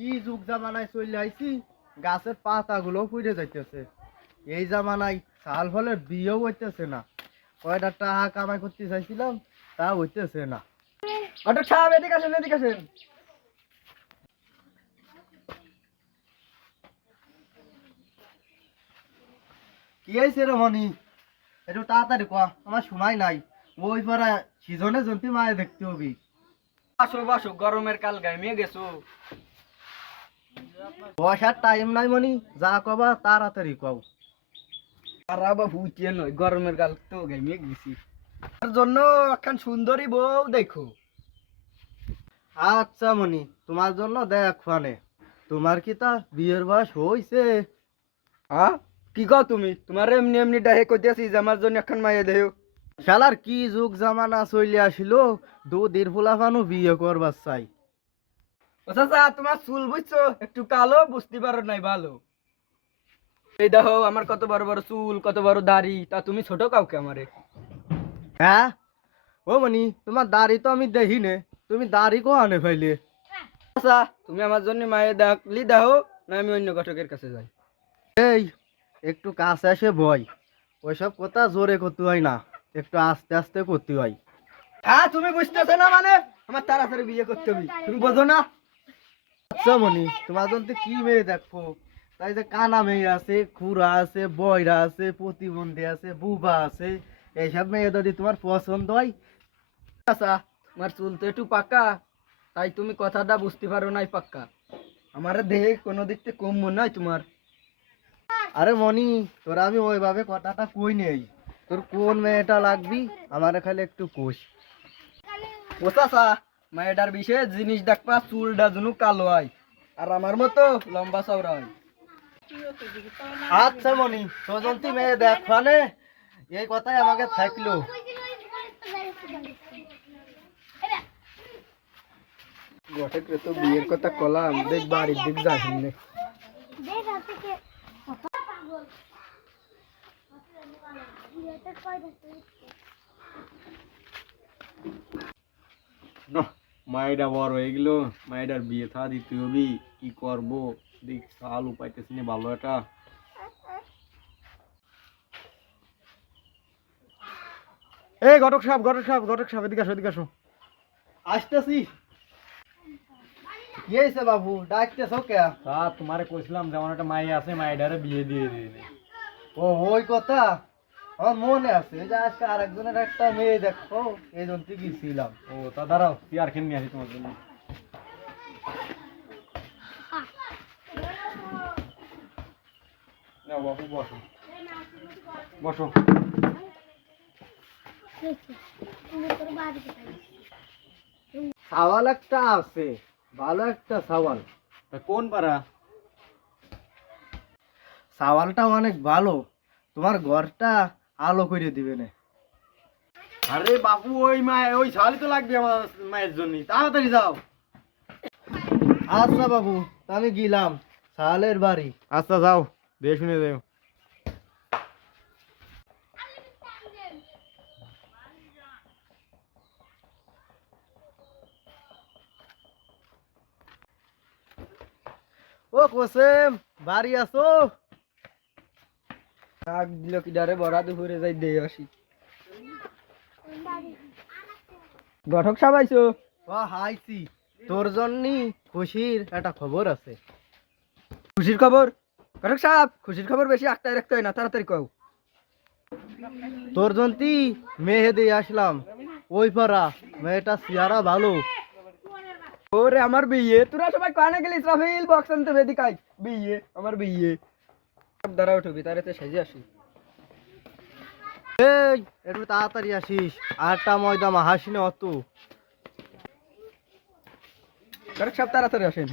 কি যুগ জামানায় চলে আইছি, গাছের পাতাগুলো পুড়ে যাইতেছে। এই জামানায় সাল ফলের বিয়েও হইতেছে না। কয়টা টাকা কামাই করতে চাইছিলাম, তা হইতেছে না। ঘটক সাহেব এদিকে আসেন, এদিকে আসেন। কি হয়েছে রে মনি? একটু তাড়াতাড়ি কয়া, আমার সময় নাই। ওই পারা সিজনে জন্তি মায়ে দেখতে হবি। বাসো বাসো, গরমের কাল গাইমে গেছো। বসার টাইম নাই মনি, যা কবা তাড়াতাড়ি কও। আর বাবু উঠিয়ে নয়, গরমের কাল তো গাইমে গেছি। তার জন্য একখান সুন্দরী বউ দেখো। আচ্ছা মনি, তোমার জন্য দেখ ফানে। তোমার কি তা বিয়ের বয়স হইছে? হ্যাঁ, কি কও তুমি? তোমার এমনি এমনি ডাহে কইতেছি যে আমার জন্য একখান মাইয়া দেও। শালার কি যুগ জামানা চলে আসিল, দুধের ফুলাফানু বিয়ে করবার চাই। ও চাচা, তোমার চুল বুঝছো একটু কালো, বুঝতে পারো নাই ভালো। এই দেখো আমার কত বড় বড় চুল, কত বড় দাড়ি, তা তুমি ছোট কাউকে আমারে। হ্যাঁ ও মনি, তোমার দাড়ি তো আমি দেখি নে, তুমি দাড়ি কো আনে ফাইলে? আচ্ছা, তুমি আমার জন্য মায়ে দেখলি দেখো, না আমি অন্য ঘটকের কাছে যাই। এই একটু কাছে এসে বই। ওইসব কথা জোরে করতে হয় না, একটু আস্তে আস্তে করতে হয়। হ্যাঁ, তুমি বুঝতেছো না মানে? আমার তাড়াতাড়ি বিয়ে করতে হবে, তুমি বোঝো না? আচ্ছা মনি, তোমার জন্য কি মেয়ে দেখো? তাই যে কানা মেয়ে আছে, খুড়া আছে, বয়রা আছে, প্রতিবন্ধী আছে, বুবা আছে। এইসব মেয়ে যদি তোমার পছন্দ হয়। আচ্ছা, তোমার চুল তো একটু পাকা, তাই তুমি কথাটা বুঝতে পারো নাই পাক্কা। আমার দেহে কোনো দিক থেকে কম মনে হয় তোমার। আরে মনি, তোরা আমি ওইভাবে কথাটা কই নেই। তোর কোন মেয়েটা লাগবি আমার খালি একটু কোষ। ও চাচা, মায়েটার বিশেষ জিনিস দেখবা, চুলটা যেন কালো হয় আর আমার মতো লম্বা চওড়া হয়। আচ্ছা মনি, তোর জন্য মেয়ে দেখ ফানে, এই কথাই আমাকে থাকলো। ঘটকে তো বিয়ের কথা কলাম, দেখ বাড়ির দিক যাই না। মায়েরা বড় হয়ে গেল, মায়েরার বিয়ে থা দিতে হবে। কি করবো, দেখ সাল উপাইতেছি না ভালো একটা। এই ঘটক সাহেব, ঘটক সাহেব, ঘটক সাহেব, এদিকে আসো, এদিকে আসো। আসতেছি। কি হয়েছে বাবু, ডাকতেছো কে? তা তোমারে কইছিলাম যেমন একটা মাই আছে, মায়েরারে বিয়ে দিয়ে দিবে। ও ওই কথা আমার মনে আছে, এই যে আজকে আরেকজনের একটা মেয়ে দেখো, এই জন্য গেছিলাম। ও তা দাঁড়াও, চেয়ার খেয়ে নিয়ে আসি তোমার জন্য। নাও বাবু, বসো বসো। সাওয়াল একটা আছে, ভালো একটা সাওয়াল। তা কোন পাড়া? সাওয়ালটা অনেক ভালো, তোমার ঘরটা আলো করে দিবে না। আরে বাবু, ওই মায়ের ওই শালি তো লাগবে আমার মায়ের জন্য, তাড়াতাড়ি যাও। আচ্ছা বাবু, তা আমি গেলাম সাওয়ালের বাড়ি। আচ্ছা যাও, দেখে শুনে যাও। ও কোসেম, বাড়ি আছো? শাক দিল কি ডারে, বড়া দুপুরে যাই দিয়ে আসি। ঘটক সাহেব আইছো? ও হাইছি, তোর জন্য খুশির একটা খবর আছে। খুশির খবর? ঘটক সাহেব, খুশির খবর বেশি একটাই রাখতে হয় না, তাড়াতাড়ি কও। তোর জন্য মেয়ে দিয়ে আসলাম, ওই পাড়া মেয়েটা চেহারা ভালো। ওরে আমার বিয়ে, তোরা সবাই কানে গেলি ইসরাফিল বক্স আনতে বেদিকাই। বিয়ে, আমার বিয়ে। সব দাঁড়া উঠবি, তারে তো সেজে আসি। এই একটু তাড়াতাড়ি আসিস, আটটা ময়দা হাসিনে অত। ঘটক সাহেব তাড়াতাড়ি আসেন।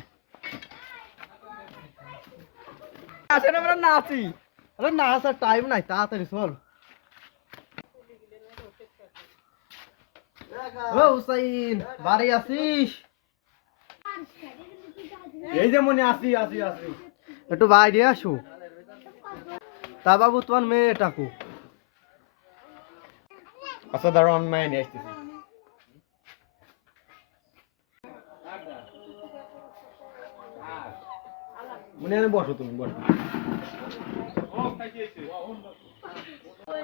আসেন, আমরা নাচি। আরে না আসার টাইম নাই, তাড়াতাড়ি চল। ও হুসাইন, বাড়ি আসিস? এই যে মনে আসি আসি আসি। একটু বাইরে আসো। তা বাবু, তোমার মেয়েটাকু? আচ্ছা দাঁড়াও, আমি মায়ে নিয়ে আসতেছি। মনে হয় বসো তুমি বসো।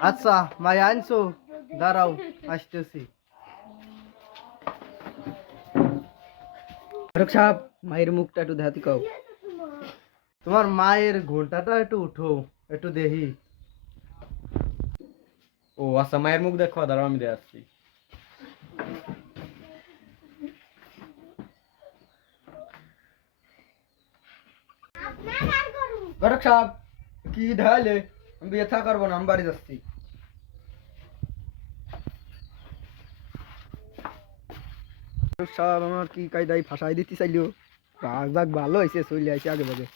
আচ্ছা মাই আনছো, দাঁড়াও আসতেছি। ফারুক সাহেব মায়ের মুখটা একটু দেখাতে কও। তোমার মায়ের ঘোলটাটা একটু উঠো, একটু দেখি। ও আচ্ছা, মায়ের মুখ দেখো, দাঁড়াও আমি দেখাচ্ছি। ফারুক সাহেব কি দেখাইলে? আমি বিয়ে থা করবো না, আমি বাড়ি যাচ্ছি। ফারুক সাহেব আমার কি কায়দায় ফাঁসাই দিতে চাইলো, যাক ভালো হয়েছে চলে আসে আগে ভাগে।